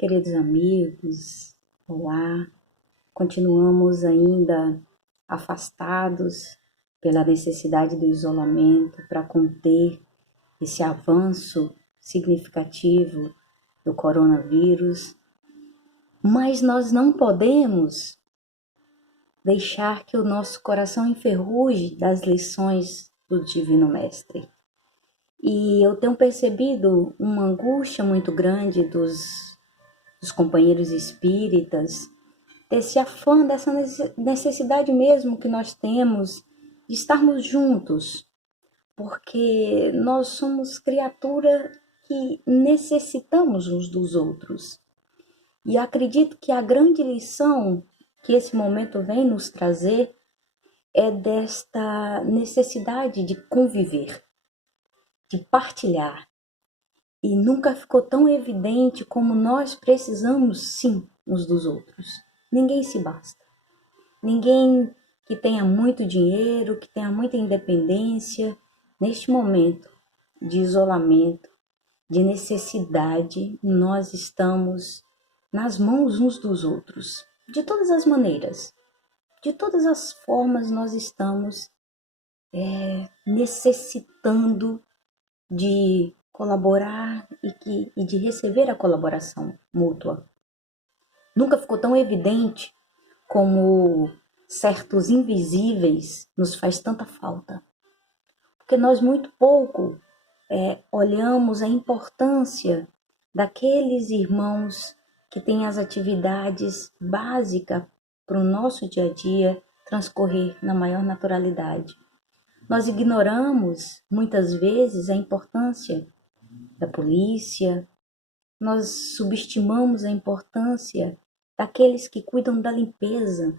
Queridos amigos, olá. Continuamos ainda afastados pela necessidade do isolamento para conter esse avanço significativo do coronavírus, mas nós não podemos deixar que o nosso coração enferruje das lições do Divino Mestre. E eu tenho percebido uma angústia muito grande dos companheiros espíritas, desse afã, dessa necessidade mesmo que nós temos de estarmos juntos, porque nós somos criaturas que necessitamos uns dos outros. E acredito que a grande lição que esse momento vem nos trazer é desta necessidade de conviver, de partilhar. E nunca ficou tão evidente como nós precisamos, sim, uns dos outros. Ninguém se basta. Ninguém que tenha muito dinheiro, que tenha muita independência, neste momento de isolamento, de necessidade, nós estamos nas mãos uns dos outros. De todas as maneiras, de todas as formas, nós estamos necessitando de colaborar e de receber a colaboração mútua. Nunca ficou tão evidente como certos invisíveis nos faz tanta falta. Porque nós muito pouco olhamos a importância daqueles irmãos que têm as atividades básicas para o nosso dia a dia transcorrer na maior naturalidade. Nós ignoramos, muitas vezes, a importância da polícia, nós subestimamos a importância daqueles que cuidam da limpeza.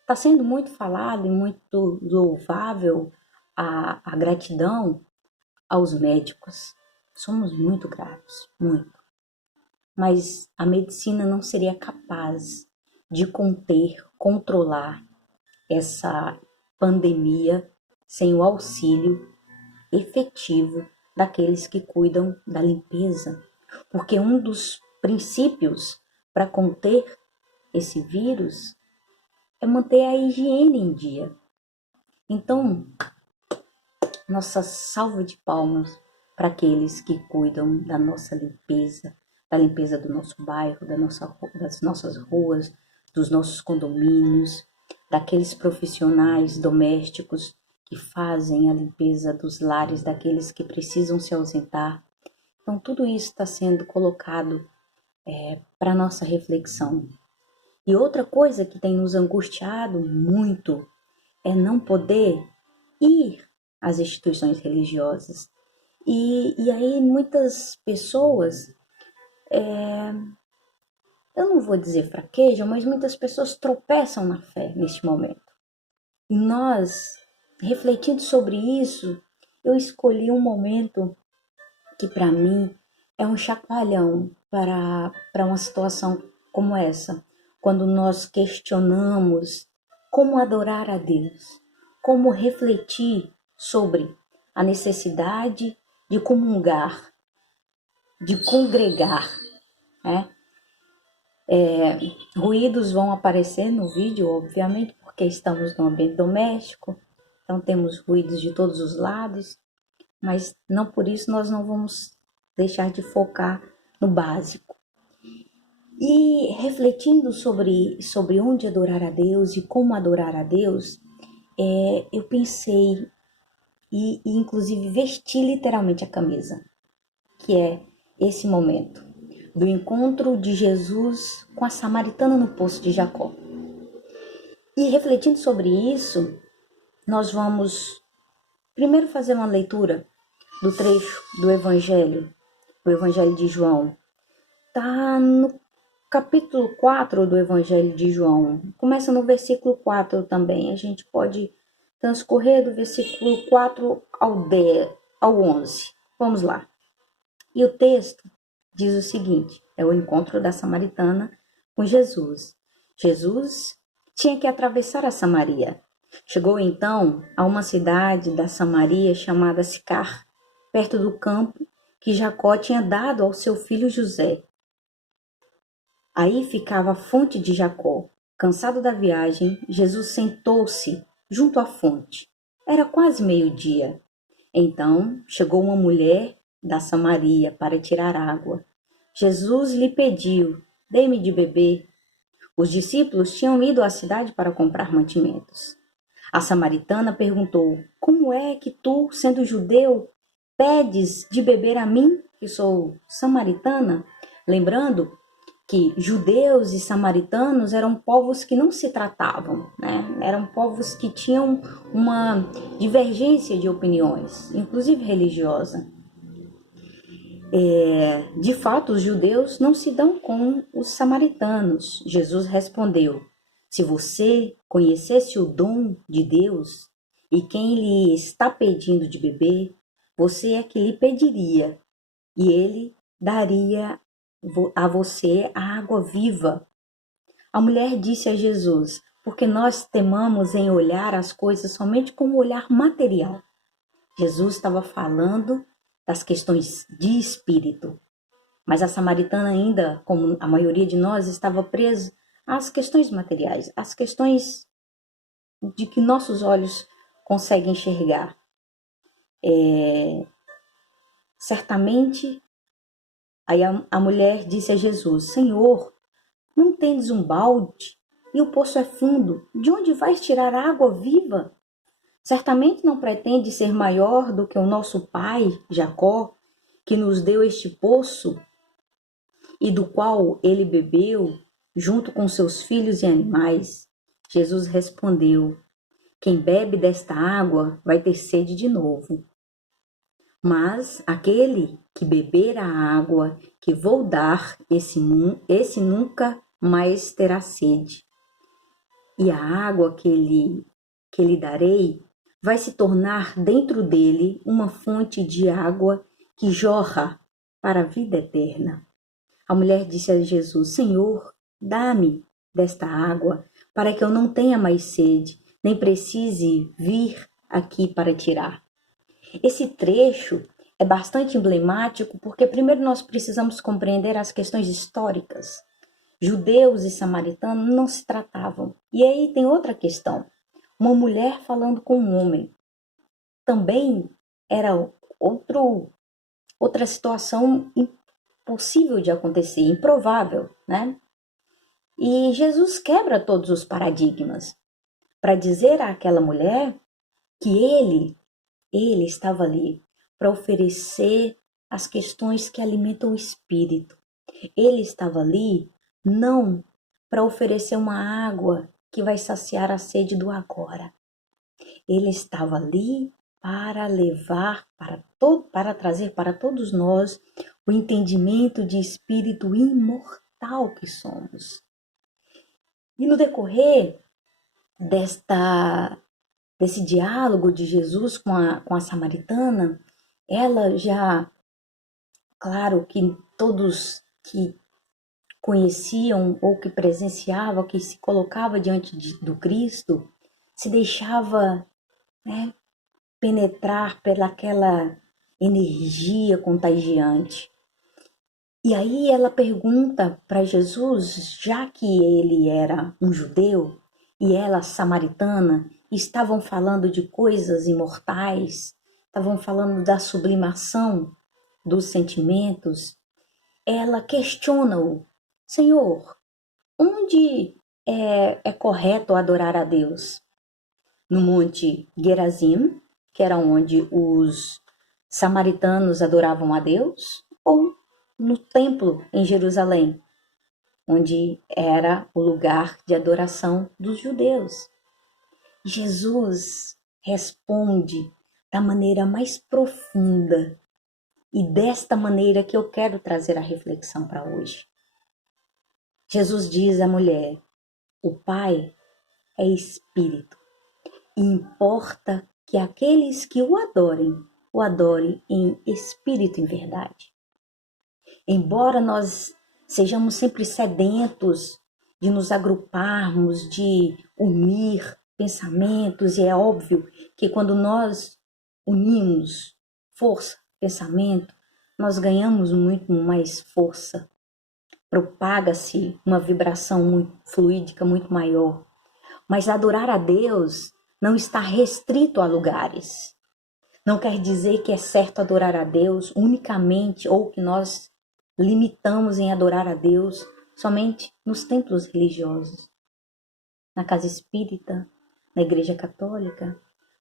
Está sendo muito falado e muito louvável a gratidão aos médicos. Somos muito gratos, muito. Mas a medicina não seria capaz de conter, controlar essa pandemia sem o auxílio efetivo daqueles que cuidam da limpeza. Porque um dos princípios para conter esse vírus é manter a higiene em dia. Então, nossa salva de palmas para aqueles que cuidam da nossa limpeza, da limpeza do nosso bairro, das nossas ruas, dos nossos condomínios, daqueles profissionais domésticos que fazem a limpeza dos lares daqueles que precisam se ausentar. Então, tudo isso está sendo colocado para nossa reflexão. E outra coisa que tem nos angustiado muito é não poder ir às instituições religiosas. E aí muitas pessoas, eu não vou dizer fraquejam, mas muitas pessoas tropeçam na fé neste momento. E nós, refletindo sobre isso, eu escolhi um momento que para mim é um chacoalhão para uma situação como essa, quando nós questionamos como adorar a Deus, como refletir sobre a necessidade de comungar, de congregar, né? Ruídos vão aparecer no vídeo, obviamente, porque estamos no ambiente doméstico, então temos ruídos de todos os lados, mas não por isso nós não vamos deixar de focar no básico. E refletindo sobre onde adorar a Deus e como adorar a Deus, eu pensei e inclusive vesti literalmente a camisa, que é esse momento do encontro de Jesus com a samaritana no poço de Jacó. E refletindo sobre isso, nós vamos primeiro fazer uma leitura do trecho do Evangelho de João. Está no capítulo 4 do Evangelho de João. Começa no versículo 4 também. A gente pode transcorrer do versículo 4 ao 11. Vamos lá. E o texto diz o seguinte: é o encontro da samaritana com Jesus. Jesus tinha que atravessar a Samaria. Chegou então a uma cidade da Samaria chamada Sicar, perto do campo que Jacó tinha dado ao seu filho José. Aí ficava a fonte de Jacó. Cansado da viagem, Jesus sentou-se junto à fonte. Era quase meio-dia. Então chegou uma mulher da Samaria para tirar água. Jesus lhe pediu: dê-me de beber. Os discípulos tinham ido à cidade para comprar mantimentos. A samaritana perguntou: como é que tu, sendo judeu, pedes de beber a mim, que sou samaritana? Lembrando que judeus e samaritanos eram povos que não se tratavam, né? Eram povos que tinham uma divergência de opiniões, inclusive religiosa. De fato, os judeus não se dão com os samaritanos. Jesus respondeu: se você conhecesse o dom de Deus e quem lhe está pedindo de beber, você é que lhe pediria, e ele daria a você a água viva. A mulher disse a Jesus: porque nós temamos em olhar as coisas somente com o olhar material. Jesus estava falando das questões de espírito, mas a samaritana ainda, como a maioria de nós, estava presa às questões materiais, às questões de que nossos olhos conseguem enxergar. Certamente, aí a mulher disse a Jesus: Senhor, não tendes um balde e o poço é fundo. De onde vais tirar água viva? Certamente não pretende ser maior do que o nosso pai, Jacó, que nos deu este poço e do qual ele bebeu, junto com seus filhos e animais. Jesus respondeu: quem bebe desta água vai ter sede de novo. Mas aquele que beber a água que vou dar, esse nunca mais terá sede. E a água que lhe darei vai se tornar dentro dele uma fonte de água que jorra para a vida eterna. A mulher disse a Jesus: Senhor, dá-me desta água, para que eu não tenha mais sede, nem precise vir aqui para tirar. Esse trecho é bastante emblemático porque primeiro nós precisamos compreender as questões históricas. Judeus e samaritanos não se tratavam. E aí tem outra questão. Uma mulher falando com um homem. Também era outra situação impossível de acontecer, improvável, né? E Jesus quebra todos os paradigmas para dizer àquela mulher que ele estava ali para oferecer as questões que alimentam o espírito. Ele estava ali não para oferecer uma água que vai saciar a sede do agora. Ele estava ali para levar para trazer para todos nós o entendimento de espírito imortal que somos. E no decorrer desse diálogo de Jesus com a samaritana, ela já, claro que todos que conheciam ou que presenciavam, que se colocava diante do Cristo, se deixava, né, penetrar pelaquela energia contagiante. E aí ela pergunta para Jesus, já que ele era um judeu e ela samaritana, estavam falando de coisas imortais, estavam falando da sublimação dos sentimentos, ela questiona-o: Senhor, onde é correto adorar a Deus? No Monte Gerazim, que era onde os samaritanos adoravam a Deus, ou no templo em Jerusalém, onde era o lugar de adoração dos judeus? Jesus responde da maneira mais profunda e desta maneira que eu quero trazer a reflexão para hoje. Jesus diz à mulher: o Pai é Espírito e importa que aqueles que o adorem em espírito e em verdade. Embora nós sejamos sempre sedentos de nos agruparmos, de unir pensamentos, e é óbvio que quando nós unimos força, pensamento, nós ganhamos muito mais força propaga-se uma vibração muito fluídica muito maior. Mas adorar a Deus não está restrito a lugares. Não quer dizer que é certo adorar a Deus unicamente ou que nós limitamos em adorar a Deus somente nos templos religiosos, na casa espírita, na igreja católica,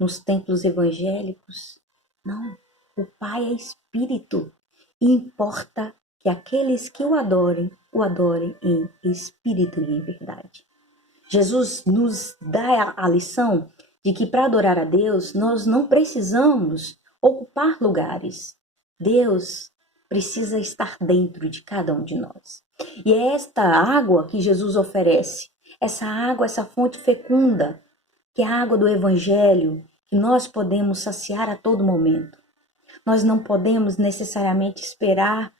nos templos evangélicos. Não, o Pai é espírito e importa que aqueles que o adorem em espírito e em verdade. Jesus nos dá a lição de que para adorar a Deus, nós não precisamos ocupar lugares. Deus precisa estar dentro de cada um de nós. E é esta água que Jesus oferece, essa água, essa fonte fecunda, que é a água do Evangelho, que nós podemos saciar a todo momento. Nós não podemos necessariamente esperar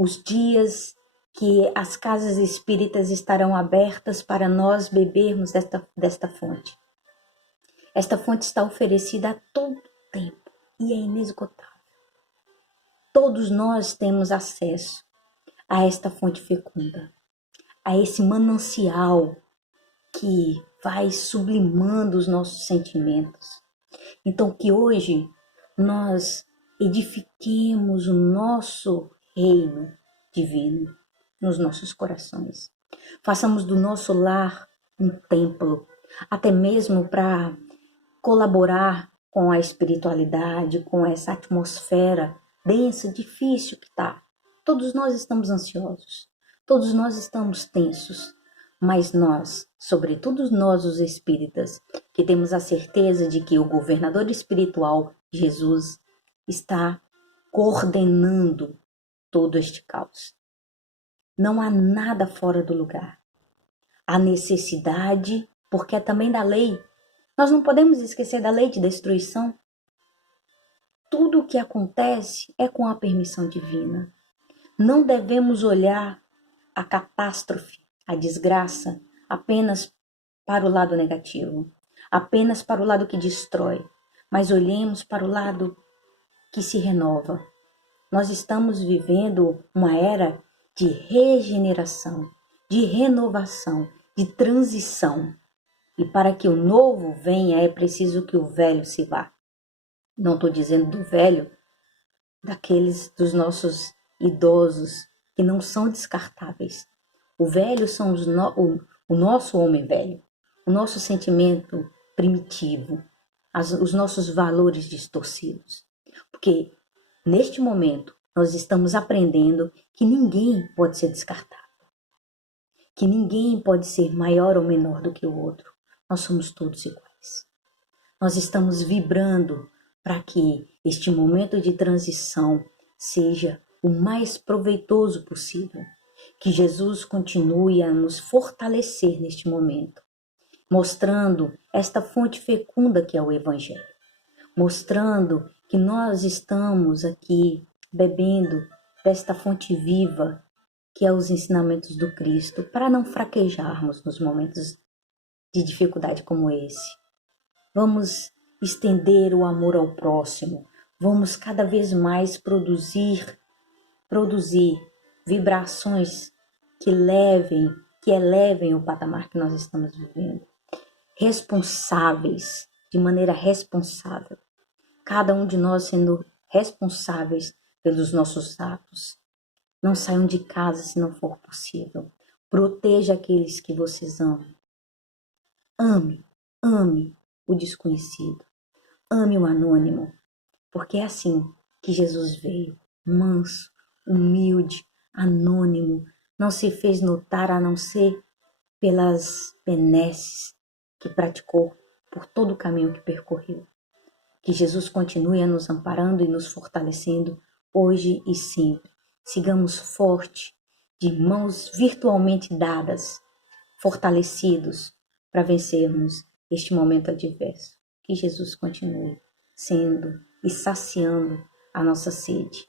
os dias que as casas espíritas estarão abertas para nós bebermos desta fonte. Esta fonte está oferecida a todo tempo e é inesgotável. Todos nós temos acesso a esta fonte fecunda, a esse manancial que vai sublimando os nossos sentimentos. Então, que hoje nós edifiquemos o nosso reino divino nos nossos corações. Façamos do nosso lar um templo, até mesmo para colaborar com a espiritualidade, com essa atmosfera densa, difícil que está. Todos nós estamos ansiosos, todos nós estamos tensos, mas nós, sobretudo nós os espíritas, que temos a certeza de que o governador espiritual, Jesus, está coordenando todo este caos. Não há nada fora do lugar. Há necessidade, porque é também da lei. Nós não podemos esquecer da lei de destruição. Tudo o que acontece é com a permissão divina. Não devemos olhar a catástrofe, a desgraça, apenas para o lado negativo, apenas para o lado que destrói, mas olhemos para o lado que se renova. Nós estamos vivendo uma era de regeneração, de renovação, de transição. E para que o novo venha, é preciso que o velho se vá. Não estou dizendo do velho, daqueles dos nossos idosos, que não são descartáveis. O velho são o nosso homem velho, o nosso sentimento primitivo, os nossos valores distorcidos. Porque neste momento nós estamos aprendendo que ninguém pode ser descartável, que ninguém pode ser maior ou menor do que o outro. Nós somos todos iguais. Nós estamos vibrando para que este momento de transição seja o mais proveitoso possível. Que Jesus continue a nos fortalecer neste momento, mostrando esta fonte fecunda que é o Evangelho, mostrando que nós estamos aqui bebendo desta fonte viva que é os ensinamentos do Cristo, para não fraquejarmos nos momentos de dificuldade como esse. Vamos estender o amor ao próximo, vamos cada vez mais produzir vibrações que elevem o patamar que nós estamos vivendo. Responsáveis, de maneira responsável. Cada um de nós sendo responsáveis pelos nossos atos. Não saiam de casa se não for possível. Proteja aqueles que vocês amam. Ame o desconhecido. Ame o anônimo. Porque é assim que Jesus veio. Manso, humilde, anônimo. Não se fez notar a não ser pelas benesses que praticou por todo o caminho que percorreu. Que Jesus continue a nos amparando e nos fortalecendo hoje e sempre. Sigamos forte, de mãos virtualmente dadas, fortalecidos para vencermos este momento adverso. Que Jesus continue sendo e saciando a nossa sede